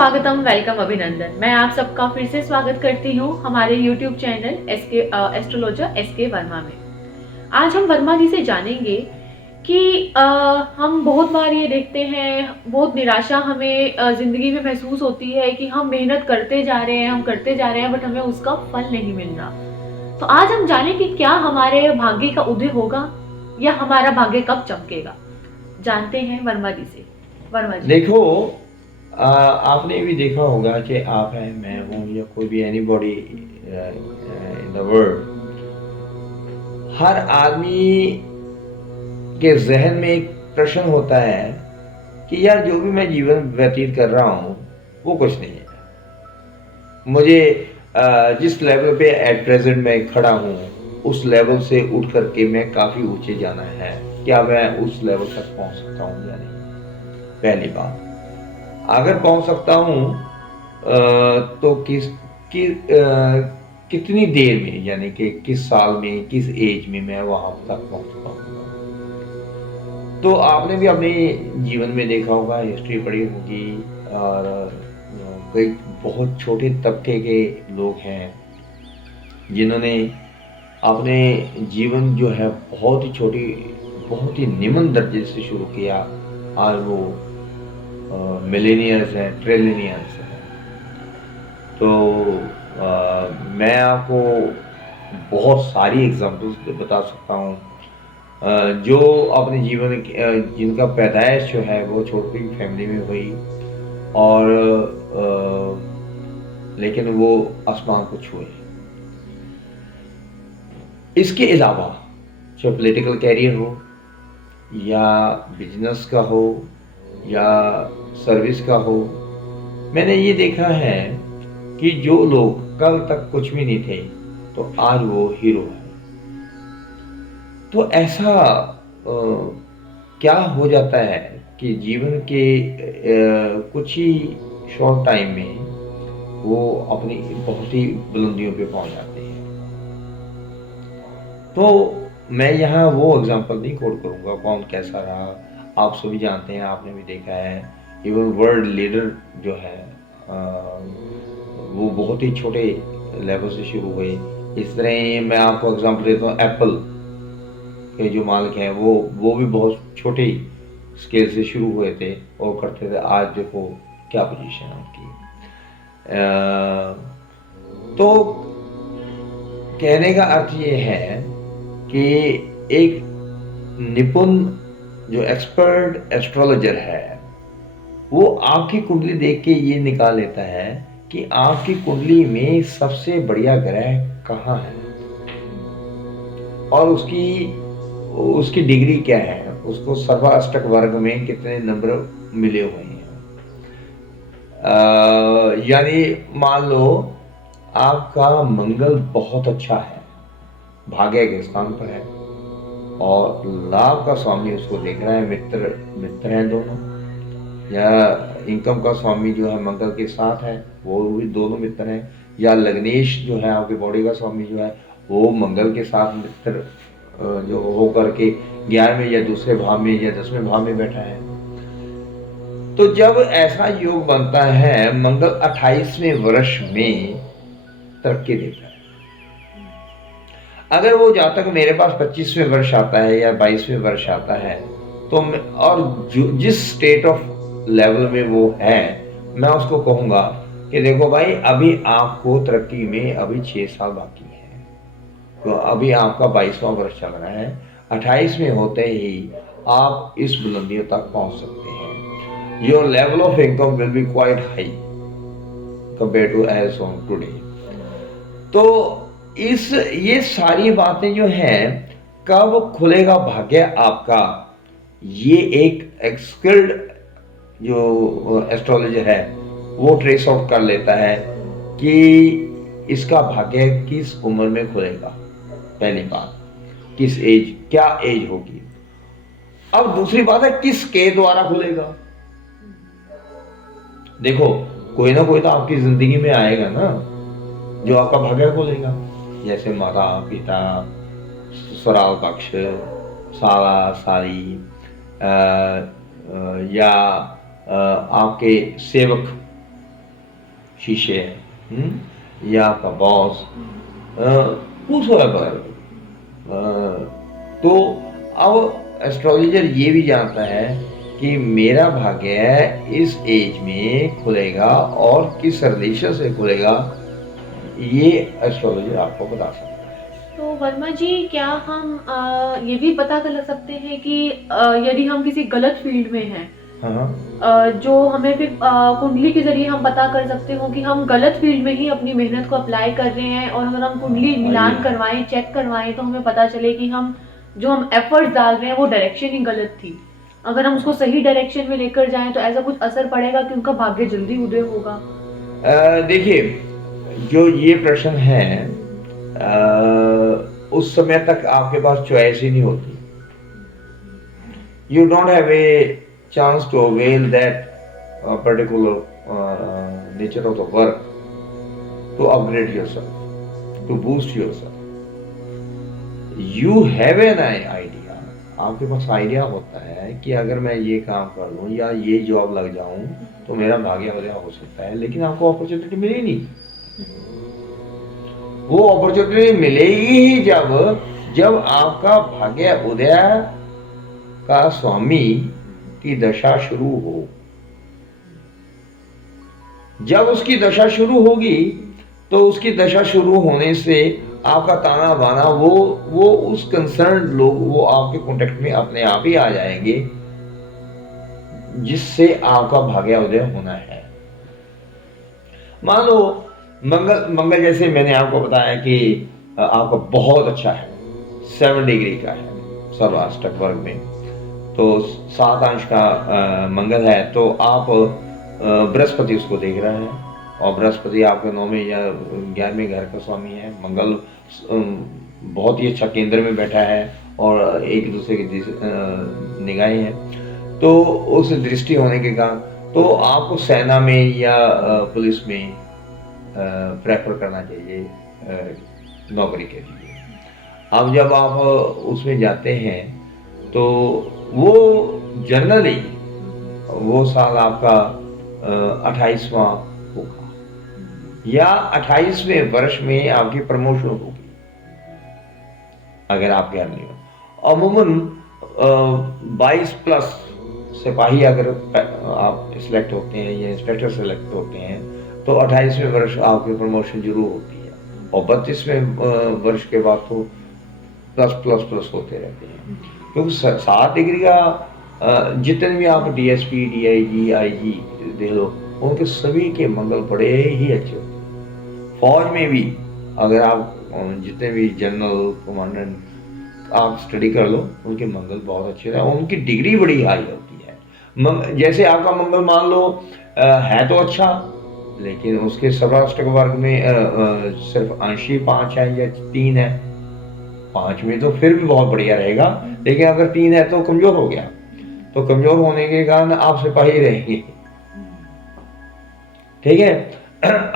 स्वागतम, वेलकम, अभिनंदन। मैं आप सबका फिर से स्वागत करती हूँ हमारे YouTube channel astrologer SK Verma में। आज हम वर्मा जी से जानेंगे कि हम बहुत बार ये देखते हैं, बहुत निराशा हमें ज़िंदगी में महसूस होती है कि हम मेहनत करते जा रहे हैं, हम करते जा रहे हैं, बट हमें उसका फल नहीं मिल रहा। तो आज हम जानेंगे क्या हमारे भाग्य का उदय होगा या हमारा भाग्य कब चमकेगा। जानते हैं वर्मा जी से। वर्मा जी, देखो, आपने भी देखा होगा कि आप हैं, मैं हूँ, या कोई भी anybody in the world, हर आदमी के जहन में एक प्रश्न होता है कि यार जो भी मैं जीवन व्यतीत कर रहा हूँ वो कुछ नहीं है। मुझे जिस लेवल पे एट प्रेजेंट मैं खड़ा हूँ उस लेवल से उठ करके मैं काफ़ी ऊंचे जाना है। क्या मैं उस लेवल तक पहुँच सकता हूँ या नहीं? पहली बात, अगर पहुँच सकता हूँ तो कितनी देर में, यानी कि किस साल में, किस एज में मैं वहां तक पहुंच पाऊंगा। तो आपने भी अपने जीवन में देखा होगा, हिस्ट्री पढ़ी होगी, और कई बहुत छोटे तबके के लोग हैं जिन्होंने अपने जीवन जो है बहुत ही छोटी, बहुत ही निम्न दर्जे से शुरू किया। आज वो मिलेनियर्स हैं, ट्रिलियनियर्स हैं। तो मैं आपको बहुत सारी एग्जांपल्स बता सकता हूँ जो अपने जीवन जिनका पैदाइश जो है वो छोटी फैमिली में हुई, और लेकिन वो आसमान को छुए। इसके अलावा चाहे पॉलिटिकल कैरियर हो, या बिजनेस का हो, या सर्विस का हो, मैंने ये देखा है कि जो लोग कल तक कुछ भी नहीं थे तो आज वो हीरो है। तो ऐसा क्या हो जाता है कि जीवन के कुछ ही शॉर्ट टाइम में वो अपनी बहुत ही बुलंदियों पे पहुंच जाते हैं। तो मैं यहाँ वो एग्जांपल नहीं कोट करूँगा कौन कैसा रहा। आप सभी जानते हैं, आपने भी देखा है, इवन वर्ल्ड लीडर जो है वो बहुत ही छोटे लेवल से शुरू हुए। इस तरह मैं आपको एग्जांपल देता हूँ, एप्पल के जो मालिक हैं वो भी बहुत छोटे स्केल से शुरू हुए थे और करते थे। आज देखो क्या पोजीशन है उनकी। तो कहने का अर्थ ये है कि एक निपुण जो एक्सपर्ट एस्ट्रोलॉजर है वो आपकी कुंडली देख के ये निकाल लेता है कि आपकी कुंडली में सबसे बढ़िया ग्रह कहाँ है और उसकी उसकी डिग्री क्या है, उसको सर्वाष्टक वर्ग में कितने नंबर मिले हुए हैं। यानी मान लो आपका मंगल बहुत अच्छा है, भाग्य के स्थान पर है, और लाभ का स्वामी उसको देख रहा है, मित्र मित्र हैं दोनों, या इनकम का स्वामी जो है मंगल के साथ है, वो भी दोनों मित्र हैं, या लग्नेश जो है आपके बॉडी का स्वामी जो है वो मंगल के साथ मित्र जो हो करके 11वें या दूसरे भाव में या 10वें भाव में बैठा है। तो जब ऐसा योग बनता है, मंगल 28वें वर्ष में तरक्की देता है। अगर वो जातक मेरे पास 25वें वर्ष आता है या 22वें वर्ष आता है, तो और जिस स्टेट ऑफ लेवल में वो है, मैं उसको कहूंगा कि देखो भाई, अभी आपको तरक्की में अभी 6 साल बाकी है। तो अभी आपका 22वां वर्ष चल रहा है, 28 में होते ही आप इस बुलंदियों तक पहुंच सकते हैं। Your level of income will be quite high compare to as on today. तो ये सारी बातें जो हैं, कब खुलेगा भाग्य आपका, ये एक स्किल्ड जो एस्ट्रोलॉजर है वो ट्रेस आउट कर लेता है कि इसका भाग्य किस उम्र में खुलेगा। पहली बात, किस एज, क्या एज होगी। अब दूसरी बात है किस के द्वारा खुलेगा। देखो, कोई ना कोई तो आपकी जिंदगी में आएगा ना जो आपका भाग्य खोलेगा, जैसे माता पिता, ससुराल पक्ष, साला साली, या आपके सेवक, शीशे या आपका बॉस, whosoever, तो अब एस्ट्रोलॉजर ये भी जानता है कि मेरा भाग्य इस एज में खुलेगा और किस रिलेशन से खुलेगा, ये एस्ट्रोलॉजर आपको बता सकता है। तो वर्मा जी, क्या हम ये भी पता कर सकते हैं कि यदि हम किसी गलत फील्ड में हैं, हाँ, जो हमें फिर कुंडली के जरिए हम पता कर सकते हो कि हम गलत फील्ड में ही अपनी मेहनत को अप्लाई कर रहे हैं, और अगर हम कुंडली मिलान करवाएं, चेक करवाएं, तो हमें पता चले कि हम एफर्ट्स डाल रहे हैं वो डायरेक्शन ही गलत थी। अगर हम उसको सही डायरेक्शन में लेकर जाएं तो ऐसा कुछ असर पड़ेगा कि उनका भाग्य जल्दी उदय होगा? देखिए, जो ये प्रश्न है, उस समय तक आपके पास चॉइस ही नहीं होती। You don't have a chance to avail that particular nature of the work to upgrade yourself, to boost yourself. You have an idea, आपके पास आइडिया होता है कि अगर मैं ये काम कर लूँ या ये जॉब लग जाऊं तो मेरा भाग्य उदय हो सकता है, लेकिन आपको अपॉर्चुनिटी मिलेगी नहीं। वो अपॉर्चुनिटी मिलेगी ही जब आपका भाग्य उदय का स्वामी की दशा शुरू हो। जब उसकी दशा शुरू होगी तो उसकी दशा शुरू होने से आपका ताना बाना वो उस कंसर्न लोग वो आपके कांटेक्ट में अपने आप ही आ जाएंगे, जिससे आपका भाग्य उदय होना है। मान लो मंगल जैसे मैंने आपको बताया कि आपका बहुत अच्छा है, 7 डिग्री का है सर्वाष्टक वर्ग में, तो 7 अंश का मंगल है, तो आप बृहस्पति उसको देख रहे हैं, और बृहस्पति आपके 9वें या 11वें घर का स्वामी है। मंगल बहुत ही अच्छा केंद्र में बैठा है और एक दूसरे की निगाहें हैं, तो उस दृष्टि होने के कारण तो आपको सेना में या पुलिस में प्रेफर करना चाहिए नौकरी के लिए। अब जब आप उसमें जाते हैं तो वो जनरली वो साल आपका 28वां होगा या 28वें वर्ष में आपकी प्रमोशन होगी अगर आप ज्ञानी हो। अमूमन 22 प्लस सिपाही अगर आप सिलेक्ट होते हैं या इंस्पेक्टर सिलेक्ट होते हैं तो 28वें वर्ष आपकी प्रमोशन जरूर होती है, और 32वें वर्ष के बाद तो प्लस प्लस प्लस होते रहते हैं, क्योंकि 7 डिग्री का जितने भी आप डीएसपी, डीआईजी, आईजी दे लो, उनके सभी के मंगल बड़े ही अच्छे होते हैं। फौज में भी अगर आप जितने भी जनरल कमांडेंट आप स्टडी कर लो, उनके मंगल बहुत अच्छे हैं, उनकी डिग्री बड़ी हाई होती है। जैसे आपका मंगल मान लो है तो अच्छा, लेकिन उसके सर्वाष्टक वर्ग में सिर्फ अंश ही 5 है या 3 है, 5 में तो फिर भी बहुत बढ़िया रहेगा, लेकिन अगर 3 है तो कमजोर हो गया, तो कमजोर होने के कारण आप सिपाही रहेंगे। ठीक है,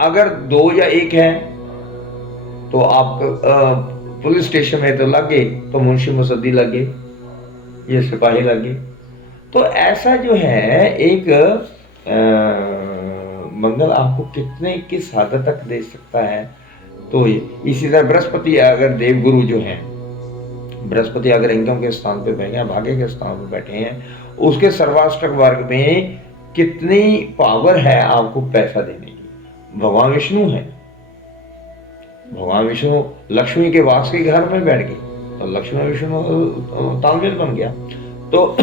अगर 2 या 1 है तो आप पुलिस स्टेशन में तो लगे, तो मुंशी मुसद्दी लगे, ये सिपाही लगे। तो ऐसा जो है एक मंगल आपको किस हद तक दे सकता है। तो इसी तरह बृहस्पति अगर देवगुरु जो है, बृहस्पति अगर इनकम के स्थान पे बैठे हैं, भाग्य के स्थान पे बैठे हैं, उसके सर्वाष्टक वर्ग में कितनी पावर है आपको पैसा देने की। भगवान विष्णु है, भगवान विष्णु लक्ष्मी के वास के घर में बैठ गए तो लक्ष्मी विष्णु तालमेल बन गया। तो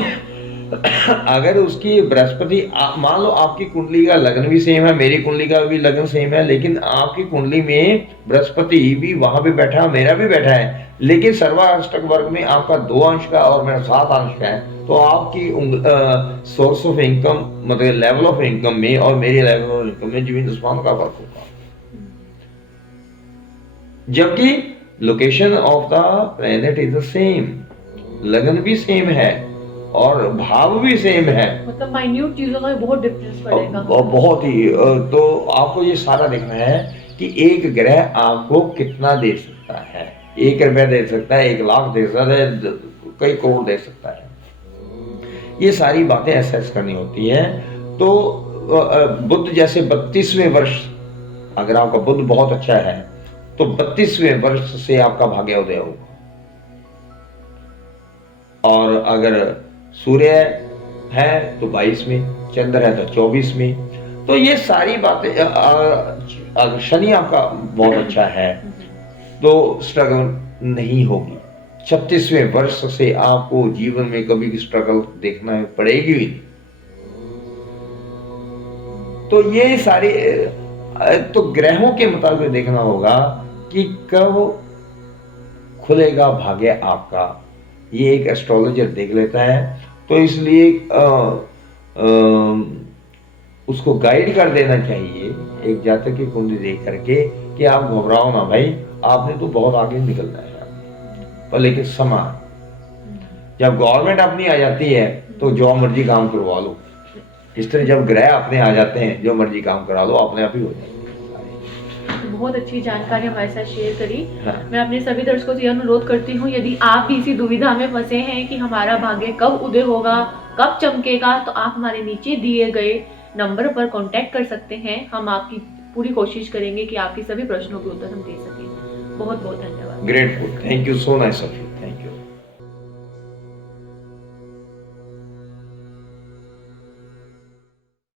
अगर उसकी बृहस्पति मान लो आपकी कुंडली का लग्न भी सेम है, मेरी कुंडली का भी लग्न सेम है, लेकिन आपकी कुंडली में बृहस्पति भी वहां पे बैठा, मेरा भी बैठा है, लेकिन सर्वाष्टक वर्ग में आपका 2 अंश का और मेरा 7 अंश का है, तो आपकी सोर्स ऑफ इनकम मतलब लेवल ऑफ इनकम में और मेरे लेवल ऑफ इनकम में जमीन आसमान का फर्क होगा। जबकि location of the planet is the same, लगन भी सेम है और भाव भी सेम है, मतलब माइन्यूट चीजों में बहुत डिफरेंस पड़ेगा। बहुत ही। तो आपको ये सारा देखना है कि एक ग्रह आपको कितना दे सकता है। 1 रुपया दे सकता है, 1 लाख दे सकता है, कई करोड़ दे सकता है। ये सारी बातें एसेस करनी होती है। तो बुध जैसे 32वें वर्ष अगर आपका बुध बहुत अच्छा है तो 32वें वर्ष से आपका भाग्योदय होगा, और अगर सूर्य है तो 22वें, चंद्र है तो 24वें। तो ये सारी बातें अगर शनि आपका बहुत अच्छा है तो स्ट्रगल नहीं होगी। 36वें वर्ष से आपको जीवन में कभी भी स्ट्रगल देखना पड़ेगी भी नहीं। तो ये सारे तो ग्रहों के मुताबिक देखना होगा कि कब खुलेगा भाग्य आपका, ये एक एस्ट्रोलॉजर देख लेता है। तो इसलिए उसको गाइड कर देना चाहिए एक जातक की कुंडली देख करके कि आप घबराओ ना भाई, आपने तो बहुत आगे निकलना है। पर लेकिन समय जब गवर्नमेंट अपनी आ जाती है तो जो मर्जी काम करवा लो, इस तरह जब ग्रह अपने आ जाते हैं जो मर्जी काम करा लो, अपने आप ही हो जाते हैं। बहुत अच्छी जानकारी हमारे साथ शेयर करी। हाँ। मैं अपने सभी दर्शकों से यह अनुरोध करती हूँ, यदि आप भी इसी दुविधा में फंसे हैं कि हमारा भाग्य कब उदय होगा, कब चमकेगा, तो आप हमारे नीचे दिए गए नंबर पर कांटेक्ट कर सकते हैं। हम आपकी पूरी कोशिश करेंगे कि आपके सभी प्रश्नों के उत्तर हम दे सकें। बहुत बहुत धन्यवाद। Grateful, thank you so nice of you.